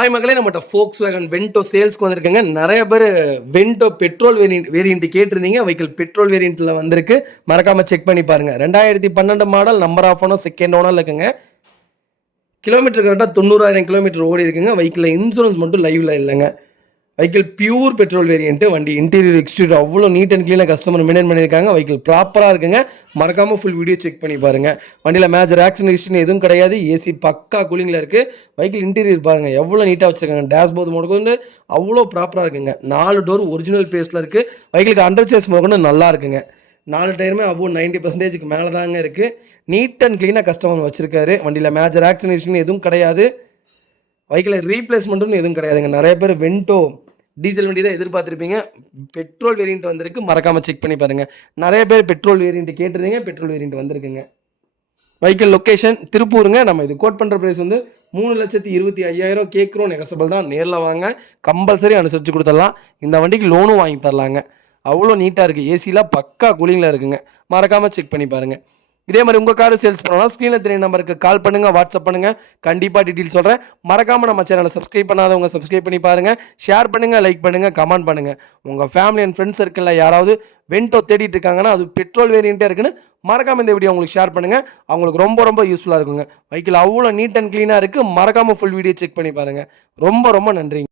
Hi மகளே, நம்மகிட்ட Volkswagen Vento சேல்ஸ்க்கு வந்திருக்குங்க. நிறைய பேர் வென்டோ பெட்ரோல் வேரியன்ட் கேட்டிருந்தீங்க. வெஹிக்கிள் பெட்ரோல் வேரியன்ட்ல வந்திருக்கு. மறக்காம செக் பண்ணி பாருங்க. 2012 model, number of owner, second ஓனர்ல இருக்குங்க. கிலோமீட்டர் கரெக்டாக 90,000 கிலோமீட்டர் ஓடி இருக்குங்க. வெஹிக்கிளில் இன்சூரன்ஸ் மட்டும் லைவ்ல இல்லைங்க. Vehicle pure petrol variant. வண்டி இன்டீரியர் எக்ஸ்டீரியர் அவ்வளோ நீட் அண்ட் க்ளீனாக கஸ்டமர் மெயின்டைன் பண்ணியிருக்காங்க. வெஹிக்கிள் ப்ராப்பராக இருக்குங்க. மறக்காமல் ஃபுல் வீடியோ செக் பண்ணி பாருங்கள். வண்டியில் மேஜர் ஆக்சிடென்ட் ஹிஸ்ட்ரி எதுவும் கிடையாது. ஏசி பக்கா கூலிங்கில் இருக்குது. வெஹிக்கிள் இன்டீரியர் பாருங்கள் எவ்வளோ நீட்டாக வச்சுருக்காங்க. டேஷ்போர்டு முதற்கொண்டு அவ்வளோ ப்ராப்பராக இருக்குங்க. 4 டோர் ஒரிஜினல் பேஸில் இருக்குது. வெஹிக்கிளுக்கு அண்டர் சேஸ் முதற்கொண்டு நல்லா இருக்குங்க. 4 டயருமே அபோவ் 90% மேலே தாங்க இருக்குது. நீட் அண்ட் க்ளீனாக கஸ்டமர் வச்சுருக்காரு. வண்டியில் மேஜர் ஆக்சிடென்ட் ஹிஸ்ட்ரி எதுவும் கிடையாது. வெஹிக்கிள் ரீப்ளேஸ்மெண்ட்டும் எதுவும் கிடையாதுங்க. நிறைய பேர் வென்டோ டீசல் வண்டி தான் எதிர்பார்த்துருப்பீங்க. பெட்ரோல் வேரியன்ட் வந்திருக்கு. மறக்காமல் செக் பண்ணி பாருங்கள். நிறைய பேர் பெட்ரோல் வேரியன்ட் கேட்டிருந்தீங்க. பெட்ரோல் வேரியன்ட் வந்திருக்குங்க. வெஹிக்கிள் லொக்கேஷன் திருப்பூருங்க. நம்ம இது கோட் பண்ணுற ப்ரைஸ் வந்து 3,25,000 கேட்குறோம். நெகசபிள் தான். நேரில் வாங்க, கம்பல்சரி அனுசரித்து கொடுத்துடலாம். இந்த வண்டிக்கு லோனும் வாங்கி தரலாங்க. அவ்வளோ நீட்டாக இருக்குது. ஏசிலாம் பக்கா கூலிங்கில் இருக்குங்க. மறக்காமல் செக் பண்ணி பாருங்கள். இதே மாதிரி உங்கள் காரு சேல்ஸ் பண்ணலாம். ஸ்க்ரீனில் தெரிய நம்பருக்கு கால் பண்ணுங்கள், வாட்ஸ்அப் பண்ணுங்கள். கண்டிப்பாக டீட்டெயில் சொல்கிறேன். மறக்காமல் நம்ம சேனலை சப்ஸ்கிரைப் பண்ணாதவங்க சப்ஸ்கிரைப் பண்ணி பாருங்கள். ஷேர் பண்ணுங்கள், லைக் பண்ணுங்கள், கமெண்ட் பண்ணுங்கள். உங்கள் ஃபேமிலி அண்ட் ஃப்ரெண்ட்ஸ் சர்க்கிளில் யாராவது வென்டோ தேடிட்டு இருக்காங்கன்னா, அது பெட்ரோல் வேரியண்ட்டே இருக்குன்னு மறக்காமல் இந்த வீடியோ உங்களுக்கு ஷேர் பண்ணுங்கள். அவங்களுக்கு ரொம்ப ரொம்ப யூஸ்ஃபுல்லாக இருக்குங்க. வெஹிக்கிள் அவ்வளோ நீட் அண்ட் க்ளீனாக இருக்குது. மறக்காமல் ஃபுல் வீடியோ செக் பண்ணி பாருங்கள். ரொம்ப ரொம்ப நன்றிங்க.